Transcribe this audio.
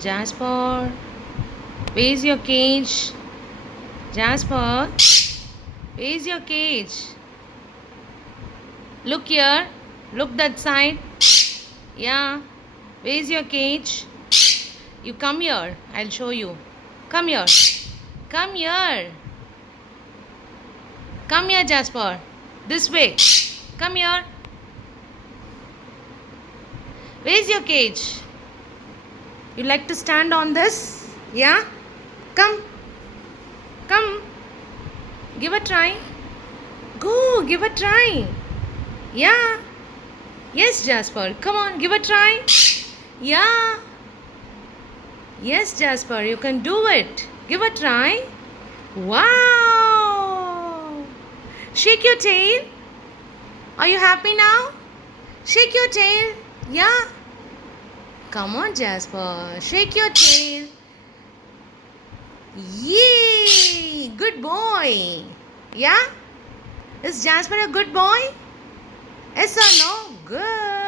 Jasper, where's your cage? Jasper, where's your cage? Look here. Look that side. Yeah. Where's your cage? You come here. I'll show you. Come here. Come here. Come here, Jasper. This way. Come here. Where's your cage? You like to stand on this? Yeah? Come. Come. Give a try. Go. Give a try. Yeah. Yes, Jasper. Come on. Give a try. Yeah. Yes, Jasper. You can do it. Give a try. Wow. Shake your tail. Are you happy now? Shake your tail. Yeah. Come on, Jasper. Shake your tail. Yay! Good boy. Yeah? Is Jasper a good boy? Yes or no? Good.